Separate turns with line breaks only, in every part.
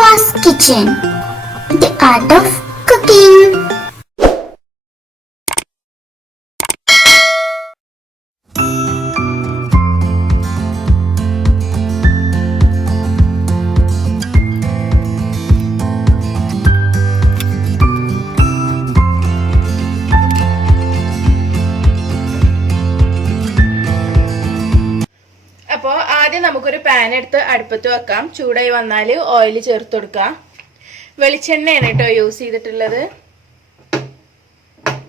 Fast Kitchen. The Art of Cooking
ആദ്യം നമുക്കൊരു pan എടുത്ത് അടുപ്പത്ത് വെക്കാം. ചൂടായി വന്നാൽ ഓയിൽ ചേർത്ത് കൊടുക്കാം. വെളിച്ചെണ്ണയാണ് കേട്ടോ യൂസ് ചെയ്തിട്ടുള്ളത്.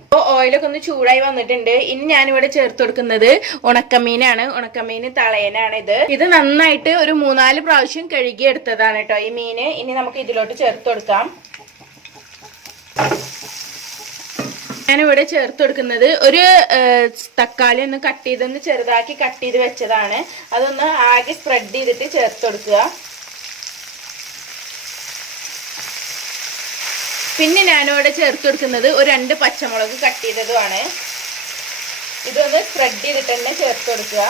അപ്പോൾ ഓയിലൊക്കെ ഒന്ന് ചൂടായി വന്നിട്ടുണ്ട്. ഇനി ഞാനിവിടെ ചേർത്ത് കൊടുക്കുന്നത് ഉണക്കമീനാണ്. ഉണക്കമീൻ തളയനാണ് ഇത്. ഇത് നന്നായിട്ട് ഒരു മൂന്നാൽ പ്രാവശ്യം കഴുകി എടുത്തതാണ് കേട്ടോ ഈ മീന് ഇനി നമുക്ക് ഇതിലോട്ട് ചേർത്ത് കൊടുക്കാം. ഞാനിവിടെ ചേർത്ത് കൊടുക്കുന്നത് ഒരു തക്കാളി ഒന്ന് കട്ട് ചെയ്തൊന്ന് ചെറുതാക്കി കട്ട് ചെയ്ത് വെച്ചതാണ്. അതൊന്ന് ആകെ സ്പ്രെഡ് ചെയ്തിട്ട് ചേർത്ത് കൊടുക്കുക. പിന്നെ ഞാനിവിടെ ചേർത്ത് കൊടുക്കുന്നത് ഒരു രണ്ട് പച്ചമുളക് കട്ട് ചെയ്തതുമാണ്. ഇതൊന്ന് സ്പ്രെഡ് ചെയ്തിട്ട് തന്നെ ചേർത്ത് കൊടുക്കുക.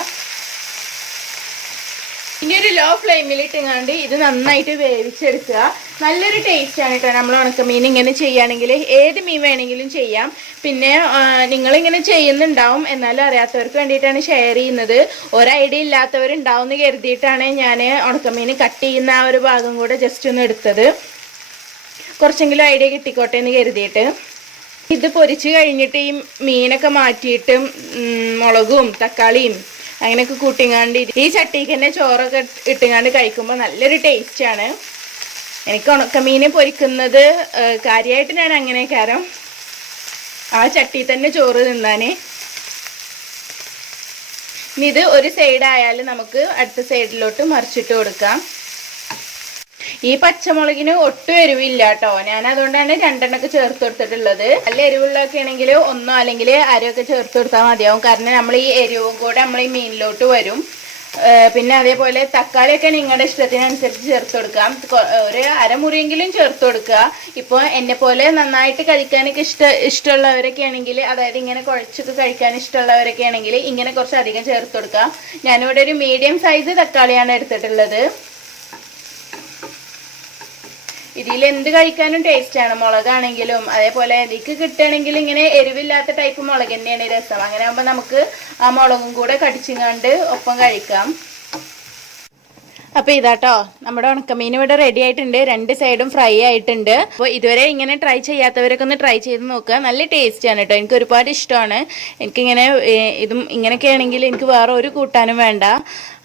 ലോ ഫ്ലെയിമിൽ ഇട്ടുങ്ങാണ്ട് ഇത് നന്നായിട്ട് വേവിച്ചെടുക്കുക. നല്ലൊരു ടേസ്റ്റ് ആണ് കേട്ടോ നമ്മൾ ഉണക്കമീൻ ഇങ്ങനെ ചെയ്യുകയാണെങ്കിൽ ഏത് മീൻ വേണമെങ്കിലും ചെയ്യാം. പിന്നെ നിങ്ങളിങ്ങനെ ചെയ്യുന്നുണ്ടാവും. എന്നാലും അറിയാത്തവർക്ക് വേണ്ടിയിട്ടാണ് ഷെയർ ചെയ്യുന്നത്. ഒരു ഐഡിയ ഇല്ലാത്തവരുണ്ടാവും എന്ന് കരുതിയിട്ടാണ് ഞാൻ ഉണക്കമീൻ കട്ട് ചെയ്യുന്ന ആ ഒരു ഭാഗം കൂടെ ജസ്റ്റ് ഒന്ന് എടുത്തത്. കുറച്ചെങ്കിലും ഐഡിയ കിട്ടിക്കോട്ടെ എന്ന് കരുതിയിട്ട്. ഇത് പൊരിച്ച് കഴിഞ്ഞിട്ട് ഈ മീനൊക്കെ മാറ്റിയിട്ട് മുളകും തക്കാളിയും അങ്ങനെയൊക്കെ കൂട്ടിങ്ങാണ്ട് ഈ ചട്ടിക്ക് തന്നെ ചോറൊക്കെ ഇട്ടുങ്ങാണ്ട് കഴിക്കുമ്പോൾ നല്ലൊരു ടേസ്റ്റാണ്. എനിക്ക് ഉണക്കമീൻ പൊരിക്കുന്നത് കാര്യമായിട്ട് ഞാൻ അങ്ങനെ കാരണം ആ ചട്ടി തന്നെ ചോറ് തിന്നാൻ ഇത് ഒരു സൈഡ് ആയാലും നമുക്ക് അടുത്ത സൈഡിലോട്ട് മറിച്ചിട്ട് കൊടുക്കാം. ഈ പച്ചമുളകിന് ഒട്ടും എരിവില്ല കേട്ടോ ഞാൻ അതുകൊണ്ടാണ് രണ്ടെണ്ണൊക്കെ ചേർത്ത് കൊടുത്തിട്ടുള്ളത്. നല്ല എരിവുള്ളതൊക്കെ ആണെങ്കിൽ ഒന്നോ അല്ലെങ്കിൽ അരയൊക്കെ ചേർത്ത് കൊടുത്താൽ മതിയാവും. കാരണം നമ്മൾ ഈ എരിവും കൂടെ നമ്മൾ ഈ മീനിലോട്ട് വരും. പിന്നെ അതേപോലെ തക്കാളിയൊക്കെ നിങ്ങളുടെ ഇഷ്ടത്തിനനുസരിച്ച് ചേർത്ത് കൊടുക്കാം ഒരു അരമുറിയെങ്കിലും ചേർത്ത് കൊടുക്കുക. ഇപ്പോൾ എന്നെ പോലെ നന്നായിട്ട് കഴിക്കാനൊക്കെ ഇഷ്ട ഇഷ്ടമുള്ളവരൊക്കെ ആണെങ്കിൽ അതായത് ഇങ്ങനെ കുഴച്ചൊക്കെ കഴിക്കാൻ ഇഷ്ടമുള്ളവരൊക്കെ ആണെങ്കിൽ ഇങ്ങനെ കുറച്ച് അധികം ചേർത്ത് കൊടുക്കുക. ഞാനിവിടെ ഒരു മീഡിയം സൈസ് തക്കാളിയാണ് എടുത്തിട്ടുള്ളത്. ഇതിൽ എന്ത് കഴിക്കാനും ടേസ്റ്റ് ആണ്. മുളകാണെങ്കിലും അതേപോലെ എനിക്ക് കിട്ടുകയാണെങ്കിൽ ഇങ്ങനെ എരിവില്ലാത്ത ടൈപ്പ് മുളക് തന്നെയാണ് രസം. അങ്ങനെ ആകുമ്പോൾ നമുക്ക് ആ മുളകും കൂടെ കടിച്ചിങ്ങാണ്ട് ഒപ്പം കഴിക്കാം. അപ്പോൾ ഇതാട്ടോ നമ്മുടെ ഉണക്കമീൻ ഇവിടെ റെഡി ആയിട്ടുണ്ട്. രണ്ട് സൈഡും ഫ്രൈ ആയിട്ടുണ്ട്. അപ്പോൾ ഇതുവരെ ഇങ്ങനെ ട്രൈ ചെയ്യാത്തവരൊക്കെ ഒന്ന് ട്രൈ ചെയ്ത് നോക്കുക. നല്ല ടേസ്റ്റ് ആണ് കേട്ടോ എനിക്ക് ഒരുപാട് ഇഷ്ടമാണ്. എനിക്കിങ്ങനെ ഇതും ഇങ്ങനെയൊക്കെ ആണെങ്കിൽ എനിക്ക് വേറെ ഒരു കൂട്ടാനും വേണ്ട.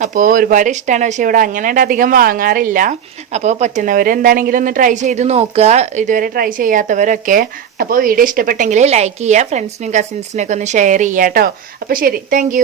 അപ്പോൾ ഒരുപാട് ഇഷ്ടമാണ്. പക്ഷേ ഇവിടെ അങ്ങനെ അധികം വാങ്ങാറില്ല. അപ്പോൾ പറ്റുന്നവർ എന്താണെങ്കിലും ഒന്ന് ട്രൈ ചെയ്ത് നോക്കുക. ഇതുവരെ ട്രൈ ചെയ്യാത്തവരൊക്കെ. അപ്പോൾ വീഡിയോ ഇഷ്ടപ്പെട്ടെങ്കിൽ ലൈക്ക് ചെയ്യുക. ഫ്രണ്ട്സിനും കസിൻസിനൊക്കെ ഒന്ന് ഷെയർ ചെയ്യുക കേട്ടോ അപ്പോൾ ശരി. താങ്ക്